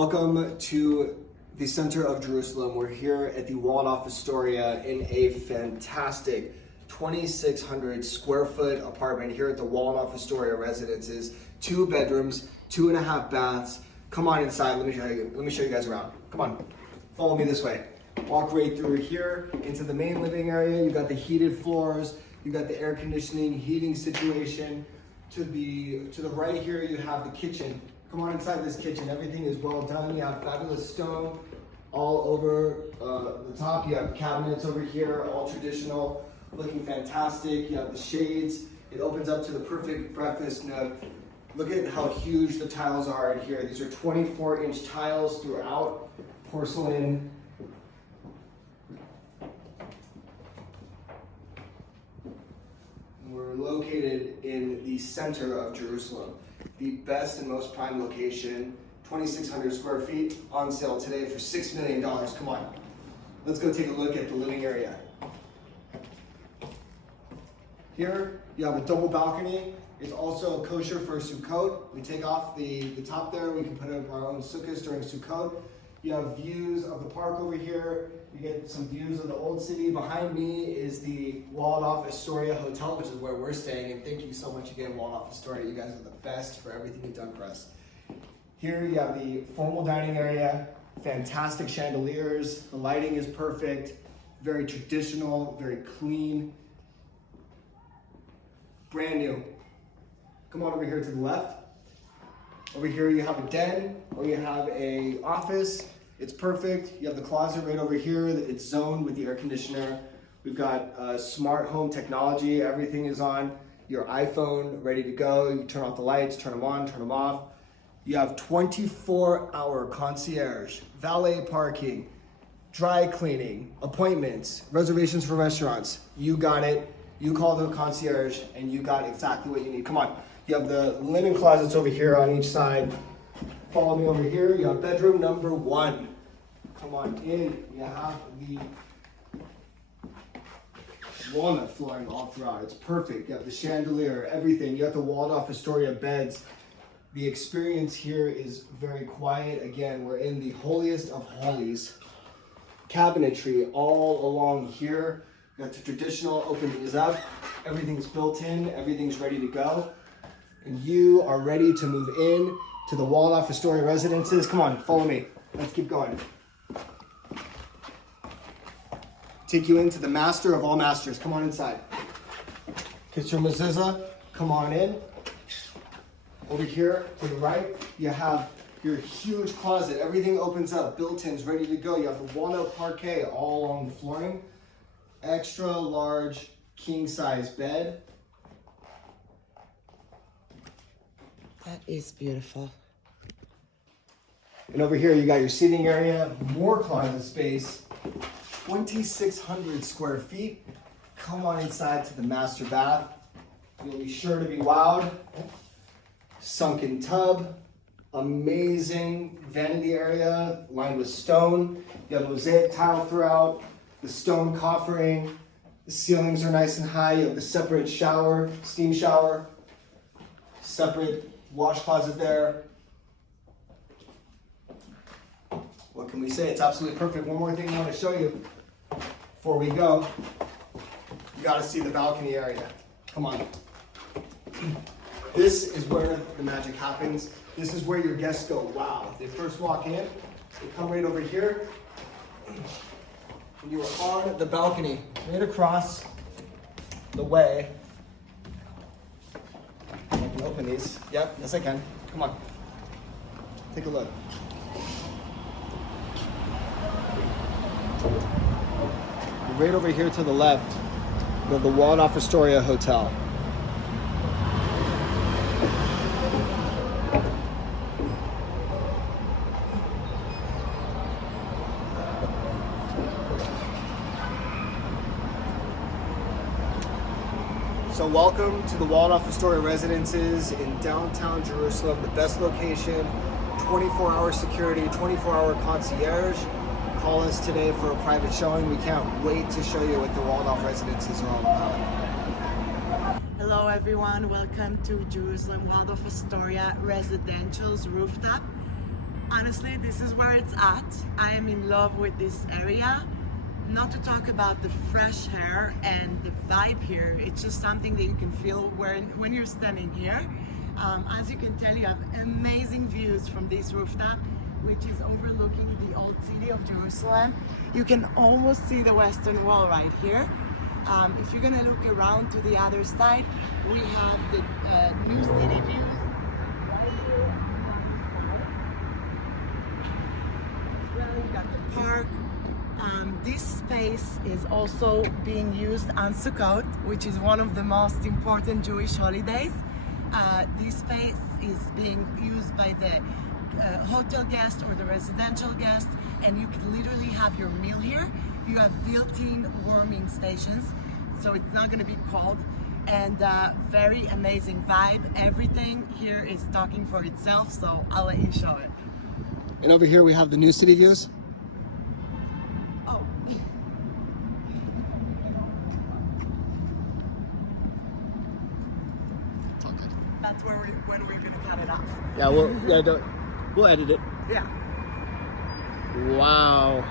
Welcome to the center of Jerusalem. We're here at the Waldorf Astoria in a fantastic 2,600 square foot apartment here at the Waldorf Astoria Residences. 2 bedrooms, 2.5 baths. Come on inside, let me show you guys around. Come on, follow me this way. Walk right through here into the main living area. You got the heated floors, you got the air conditioning, heating situation. To the right here, you have the kitchen. Come on inside this kitchen. Everything is well done. You have fabulous stone all over the top. You have cabinets over here, all traditional, looking fantastic. You have the shades. It opens up to the perfect breakfast nook. Look at how huge the tiles are in here. These are 24-inch tiles throughout, porcelain. We're located in the center of Jerusalem, the best and most prime location, 2,600 square feet, on sale today for $6 million. Come on, let's go take a look at the living area. Here, you have a double balcony. It's also kosher for Sukkot. We take off the top there. We can put up our own sukkahs during Sukkot. You have views of the park over here. You get some views of the old city. Behind me is the Waldorf Astoria Hotel, which is where we're staying. And thank you so much again, Waldorf Astoria. You guys are the best for everything you've done for us. Here you have the formal dining area, fantastic chandeliers. The lighting is perfect, very traditional, very clean, brand new. Come on over here to the left. Over here you have a den, or you have a office. It's perfect. You have the closet right over here. It's zoned with the air conditioner. We've got smart home technology. Everything is on your iPhone, ready to go. You turn off the lights, turn them on, turn them off. You have 24-hour concierge, valet parking, dry cleaning, appointments, reservations for restaurants. You got it. You call the concierge and you got exactly what you need. Come on. You have the linen closets over here on each side. Follow me over here. You have bedroom number 1. Come on in. You have the walnut flooring all throughout. It's perfect. You have the chandelier, everything. You have the Waldorf Astoria beds. The experience here is very quiet. Again, we're in the holiest of holies. Cabinetry all along here. You got the traditional, open these up. Everything's built in. Everything's ready to go. And you are ready to move in to the Waldorf Astoria Residences. Come on, follow me. Let's keep going. Take you into the master of all masters. Come on inside. Kiss your mezuzah. Come on in. Over here to the right, you have your huge closet. Everything opens up, built-ins, ready to go. You have the walnut parquet all along the flooring. Extra large king-size bed. That is beautiful. And over here, you got your seating area, more closet space, 2,600 square feet. Come on inside to the master bath. You'll be sure to be wowed. Sunken tub, amazing vanity area lined with stone. You have mosaic tile throughout, the stone coffering. The ceilings are nice and high. You have the separate shower, steam shower, separate wash closet there. What can we say? It's absolutely perfect. One more thing I want to show you before we go. You got to see the balcony area. Come on. This is where the magic happens. This is where your guests go, wow. They first walk in, they come right over here, and you are on the balcony, right across the way. I can open these. Yep, yes I can. Come on. Take a look. Right over here to the left, we have the Waldorf Astoria Hotel. So welcome to the Waldorf Astoria Residences in downtown Jerusalem, the best location, 24-hour security, 24-hour concierge. Call us today for a private showing. We can't wait to show you what the Waldorf Residences are all about. Hello everyone, welcome to Jerusalem Waldorf Astoria Residential's rooftop. Honestly, this is where it's at. I am in love with this area. Not to talk about the fresh air and the vibe here. It's just something that you can feel when you're standing here. As you can tell, you have amazing views from this rooftop, which is overlooking the old city of Jerusalem. You can almost see the Western Wall right here. If you're gonna look around to the other side, we have the new city views right here. You got the park. This space is also being used on Sukkot, which is one of the most important Jewish holidays. This space is being used by the hotel guest or the residential guest, and you can literally have your meal here. You have built-in warming stations, so it's not going to be cold, and very amazing vibe. Everything here is talking for itself, so I'll let you show it. And over here we have the new city views. Oh. It's all good. That's when we're going to cut it off. Yeah, we'll edit it. Yeah. Wow.